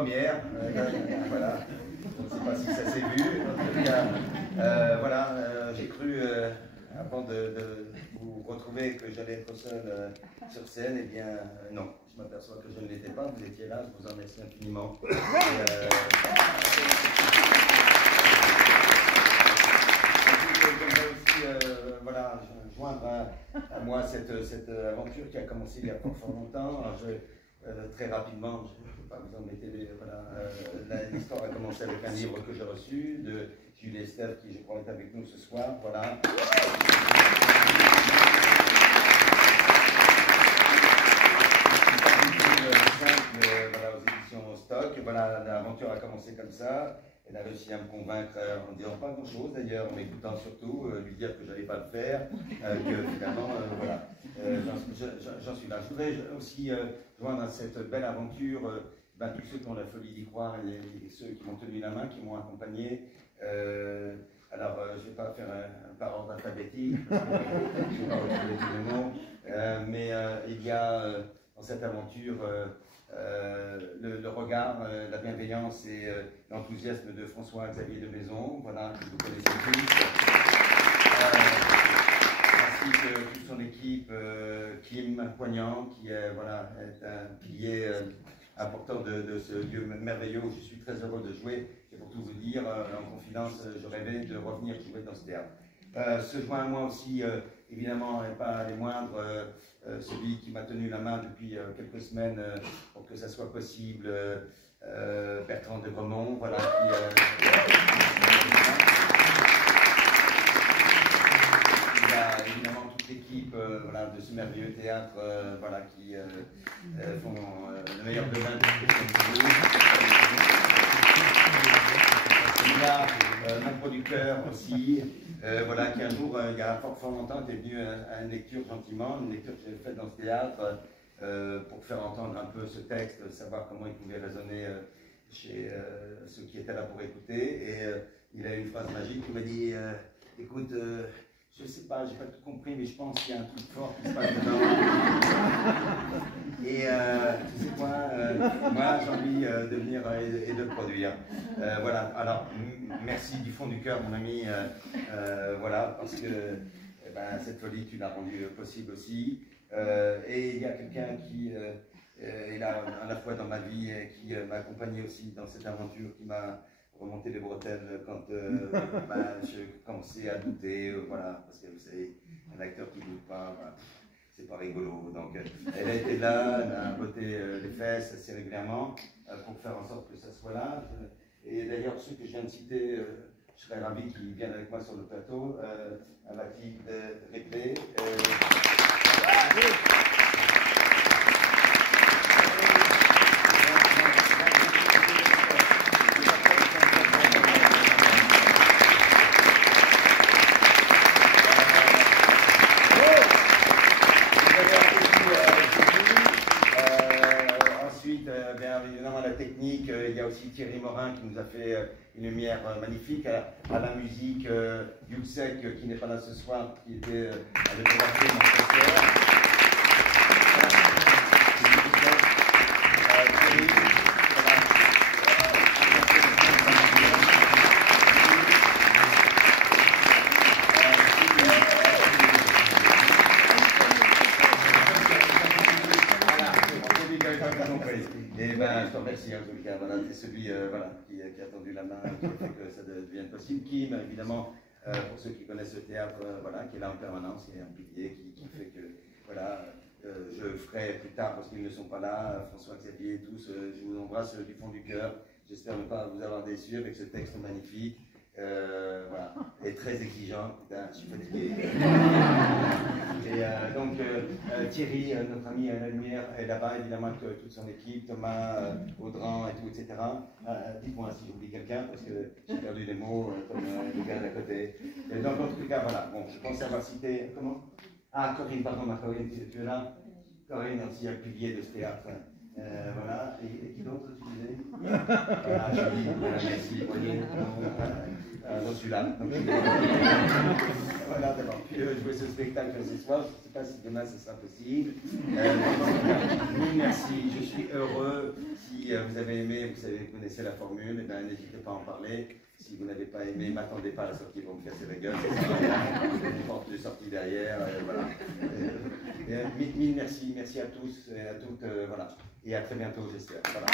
première, voilà. Je ne sais pas si ça s'est vu. En tout cas, voilà, j'ai cru, avant de vous retrouver, que j'allais être seul sur scène. Eh bien, non, je m'aperçois que je ne l'étais pas. Vous étiez là, je vous en remercie infiniment. J'aimerais aussi voilà, joindre à moi cette aventure qui a commencé il y a pas fort longtemps. Alors, très rapidement, je ne vais pas vous embêter, voilà, l'histoire a commencé avec un livre que j'ai reçu de Jules Estève, qui je crois est avec nous ce soir. Voilà. Voilà, aux éditions Stock. Voilà, l'aventure a commencé comme ça. Elle a réussi à me convaincre en ne disant pas grand-chose d'ailleurs, en m'écoutant surtout, lui dire que je n'allais pas le faire, que finalement, voilà, j'en suis là. Je voudrais aussi joindre à cette belle aventure tous ceux qui ont la folie d'y croire et ceux qui m'ont tenu la main, qui m'ont accompagné. Alors, je ne vais pas faire un par ordre alphabétique, je ne vais pas retrouver tous les mots, mais il y a dans cette aventure le regard, la bienveillance et l'enthousiasme de François-Xavier de Maison, voilà, que vous connaissez tous, ainsi que toute son équipe, Kim Poignant, qui voilà, est un pilier important de ce lieu merveilleux où je suis très heureux de jouer. Et pour tout vous dire, en confidence, je rêvais de revenir jouer dans ce théâtre. Se joint à moi aussi, évidemment, et pas les moindres, celui qui m'a tenu la main depuis quelques semaines pour que ça soit possible, Bertrand de Gremont, voilà, il y a évidemment toute l'équipe voilà, de ce merveilleux théâtre voilà, qui font le meilleur de l'un de il y a mon producteur aussi, voilà, qui un jour, il y a fort longtemps, était venu à une lecture gentiment, une lecture que j'ai faite dans ce théâtre, pour faire entendre un peu ce texte, savoir comment il pouvait résonner chez ceux qui étaient là pour écouter. Et il a eu une phrase magique, il m'a dit écoute, je ne sais pas, j'ai pas tout compris, mais je pense qu'il y a un truc fort qui se passe dedans. Et tu sais quoi, moi j'ai envie de venir et de le produire. Voilà, alors merci du fond du cœur, mon ami, voilà, parce que cette folie, tu l'as rendue possible aussi. Et il y a quelqu'un qui est là à la fois dans ma vie et qui m'a accompagné aussi dans cette aventure, qui m'a remonté les bretelles quand je commençais à douter, voilà, parce que vous savez, un acteur qui ne doute pas, c'est pas rigolo. Donc elle a été là, elle a botté les fesses assez régulièrement pour faire en sorte que ça soit là. Et d'ailleurs, ceux que je viens de citer, je serais ravi qu'ils viennent avec moi sur le plateau, à Mathilde Réglé. Il y a aussi Thierry Morin qui nous a fait une lumière magnifique, à la musique, Yulsek qui n'est pas là ce soir, qui était avec mon concert. Et je te remercie en tout cas, voilà, c'est celui voilà, qui a tendu la main, qui a fait que ça devienne possible. Kim, évidemment, pour ceux qui connaissent le théâtre, voilà, qui est là en permanence, qui est un pilier, qui fait que, voilà, je ferai plus tard, parce qu'ils ne sont pas là, François-Xavier et tous, je vous embrasse du fond du cœur. J'espère ne pas vous avoir déçu avec ce texte magnifique. Voilà, et très exigeant, putain, je suis fatigué. Et donc Thierry, notre ami à la lumière, est là-bas, évidemment, avec toute son équipe, Thomas, Audran et tout, etc. Dites-moi si j'oublie quelqu'un, parce que j'ai perdu les mots, comme le gars d'à côté. Et donc, en tout cas, voilà, bon, je pense avoir cité, comment? Ah, Corinne, pardon, ma Corinne, tu es là? Corinne, aussi, un pilier de ce théâtre. Voilà, et qui d'autre tu disais? Voilà, Julie, merci, voyez, non, celui-là. Voilà, d'abord, puis jouer ce spectacle ce soir, je ne sais pas si demain ce sera possible. Oui, merci, je suis heureux si si vous avez aimé, vous savez, vous connaissez la formule, eh ben, n'hésitez pas à en parler. Si vous n'avez pas aimé, m'attendez pas à la sortie, vous me casser la gueule. Une porte de sortie derrière, voilà. Mille merci, merci à tous et à toutes, voilà. Et à très bientôt, j'espère. Voilà.